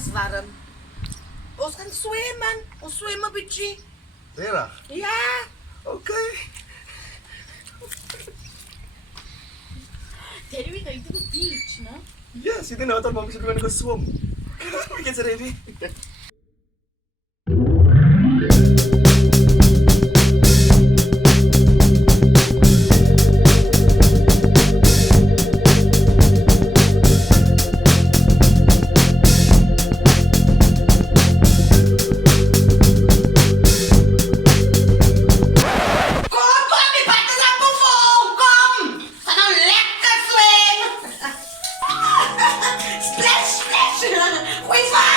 is warm. Ons gaan swem man. Ons swem 'n bietjie. Regtig? Ja. Okay. Daddy, we're going to the beach, no? Yes, you didn't know that mom's going to go swim. We get ready. Kom, die buite is amper vol. Kom. Gaan nou lekker swem. Splash, splash. Goeie vaart.